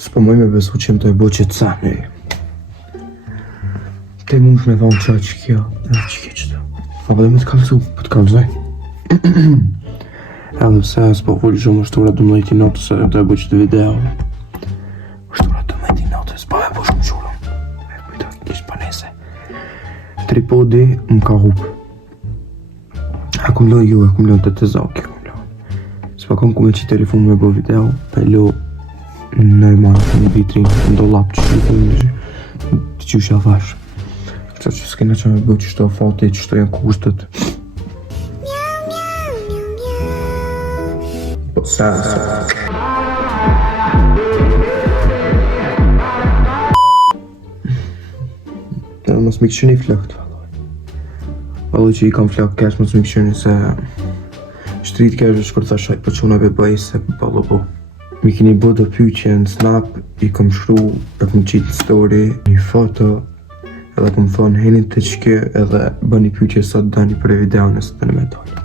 S'po moj me besu që më të e bo që të sani. Te mund me thonë që kjo, edhe që kjo qëtë. A po dhe me të kalësu, po të kalëzoj. Edhe pse s'po fulli shumë shtura 12 notës e të e bo qëtë video. Shtura 12 notës, po me bo shumë qurëm. E kujta kishë panese. Tripodi më ka hupë. A kum lo ju, a kum lo të të zoki, kum lo. S'pa kom ku me që telefon me bo video, pe lo normal, në vitrin, në dolap që të që shë afash. Që që s'kena që me bëjt që shto fati, që shto janë kustet. Po sa. Edhe mos mi këshëni flakt, valloj që i kam flakt kesh, mos mi këshëni se shtrit kesh është kur thashaj, po që unë e bëj se ballo po. Mi keni bo do pyqe në Snap, i kom shru, e kom qitë story, një foto, edhe kom thonë heni të qke edhe bëni pyqe sot dani për video nësë të në me dalë.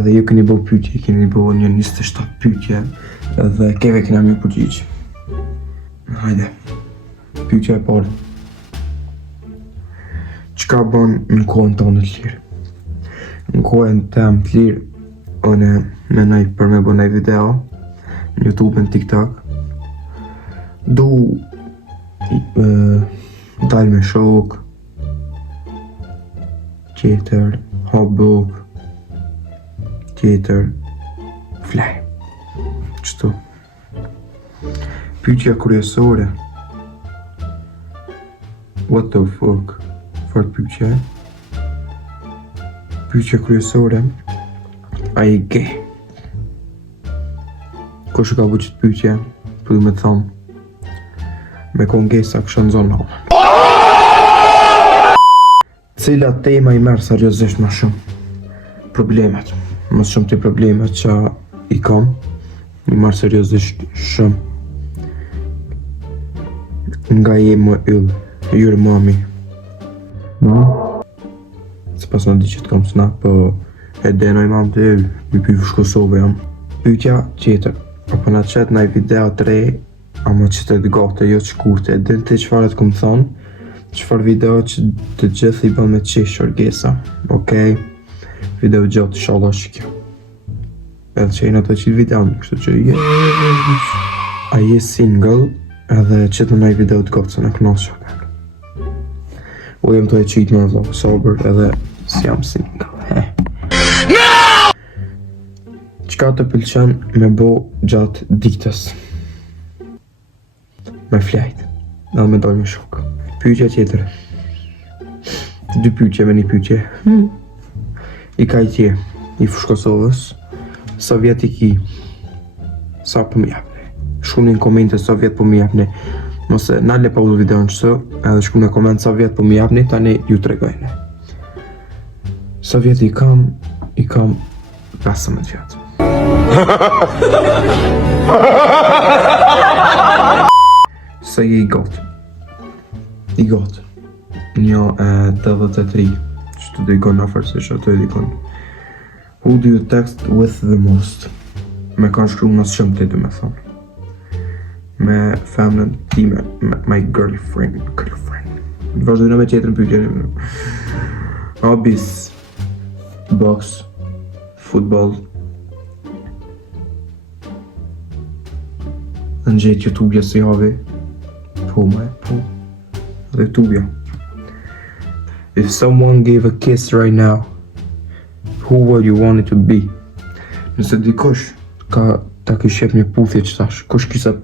Edhe ju keni bo pyqe, i keni bo një 27 pyqe, edhe keve kena mi përgjigj. Hajde, pyqe e parë. Qka bon në kohën tonë të lirë? Në kohën tem të lirë, one menoj për me bo nej video, në YouTube në TikTok. Du dal me shok, tjetër, hap buk, tjetër, flaj. Qëtu. Pyetja kryesore. What the fuck? Fort pyetje. Pyetja kryesore. A i gay? Kush ka bu qëtë pyetje, për du me të thonë, me kongesa kësha në zonë home. Cila tema i merë seriosisht ma shumë? Problemet. Më shumë të problemet që i kam, i merë seriosisht shumë. Nga je më yllë, jure mami. Se pas në di që të kam snap, po e denoj mam të yllë, mi pyjë Kosovë jam. Pyetja tjetër. Apo na qet naj video të re, ama që të gate, jo që kurte. Din të qëfar e të këmë thonë, qëfar video që të gjithë i bën me qish orgesa. Okej, video gjatë shala që kjo. Edhe që i në të qitë video, kështu që i a je single, edhe qëtë në naj video të gate, se në knasë që. O jem të e qitë me vlog, sober, edhe si jam single. Qka të pëlqen me bo gjatë ditës? Me flajt, dhe me dojnë me shok. Pyetja tjetër. Dy pyetje me një pyetje. I ka i tje, i fush Kosovës, sa vjet i ki? Sa për më japne? Shkuni në komente sa vjet për më japne. Mose nalle pa u video në qësë, edhe shku në koment sa vjet për më japne, tani ju të regojnë. Sa vjet i kam 15 vjet. Se je i gotë. I gotë. Një 83. Që të dikon në farësish, ato e dikon. Who do you text with the most? Me kanë shkru nësë shumë të du me thonë. Me femnën time, my girlfriend. Vazhdojnë me qetërën pyetje. Hobbies. Box. Football. Në gjetë YouTube-ja si havi. Po. Dhe YouTube-ja. If someone gave a kiss right now, who would you want it to be? Nëse dikush ta kish jep një puthje që tash, kush kisha...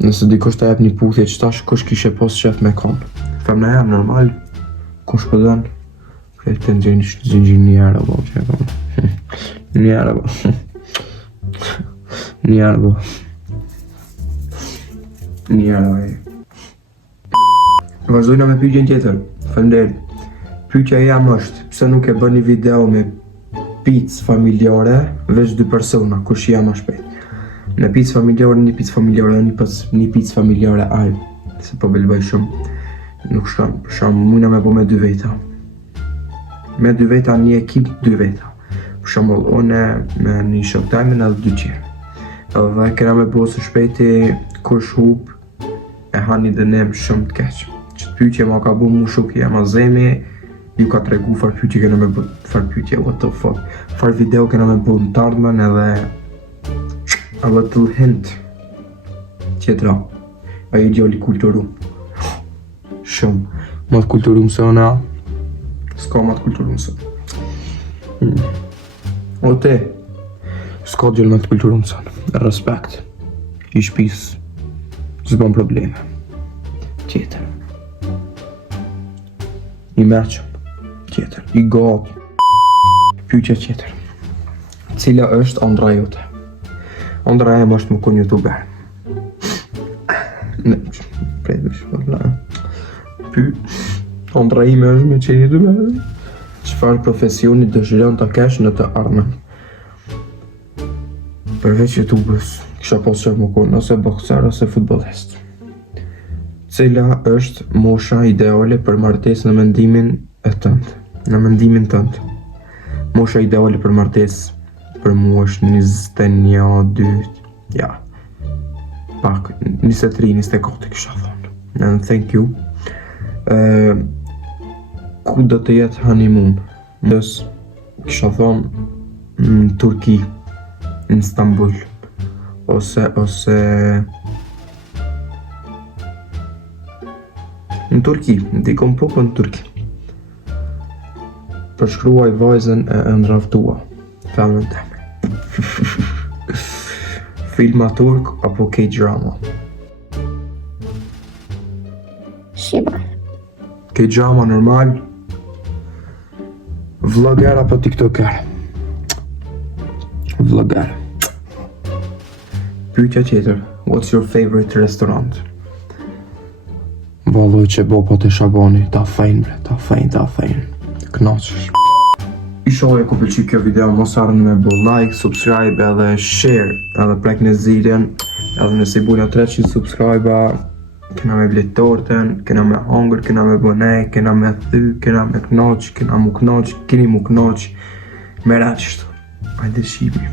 Nëse dikush ta jep një puthje që tash, kush kishe pos qef me kon? Femna jam normal, kush po dën? Kretë të nxinjë njëra, bo, që e kom. Njëra, bo. Njëra, e. Vazhdojna me pyetjen tjetër. Faleminderit. Pyetja jam është, pse nuk e bën një video me picë familjare veç dy persona, kush jam më shpejt? Në picë familjare, një picë familjare, një picë familjare aj. Se po belbaj shumë. Nuk shkon, për shumë, mujna me bo me dy veta. me 2 veta një ekip 2 veta. Për shembull, unë me një shok timin edhe 2 qerë. Edhe kena me bo së shpejti kush hup e ha një dënim shumë të keq. Që të pyetje ma ka bu mu shoki e ma zemi, ju ka tregu farë pyetje kena me bu, farë pyetje, what the fuck. Farë video kena me bu në tardmen edhe a little hint tjetra. A i djali kulturum. Shumë. Ma të kulturum se ona, s'ka ma të kulturum se. O te, s'ka gjellë ma të kulturum se. Respekt. I shpis. S'bën probleme. Tjetër. I meqëm. Tjetër. I gati. Pyqe tjetër. Cila është ëndra jote? Ëndra e më është më kun youtuber. Ne, prejtësh, ëndra ime është me qenë youtuber. Çfarë profesioni dëshiron ta kesh në të ardhmen? Përveç YouTubës, kisha pas qef më kon ose bokser ose futbollist. Cila është mosha ideale për martesë në mendimin e tënd? Në mendimin tënd. Mosha ideale për martesë për mua është 21, 2, ja. Pak 23, 24 kisha thonë. And thank you. Ku do të jetë honeymoon? Kisha thonë në Turki, në Istanbul, ose në Turki, dikon po në Turki. Përshkruaj vajzën e ëndraftua, femën teme. Filma turk apo K-drama? Shqipa. K-drama normal, vlogger apo tiktoker? Vlogger. Pyetja tjetër, what's your favorite restaurant? Valloj që bopa të Shabani, ta fejnë bre, ta fejnë. Knaqësh. Inshallah ku pëlqy kjo video, mos harroni me bo like, subscribe edhe share, edhe prek në ziljen, edhe nëse i buna 300 subscribe, kena me blet torten, kena me hongër, kena me bonej, kena me thy, kena me knaq, kena mu knaq, keni mu knaq, me raqështu. Hajde shqipi.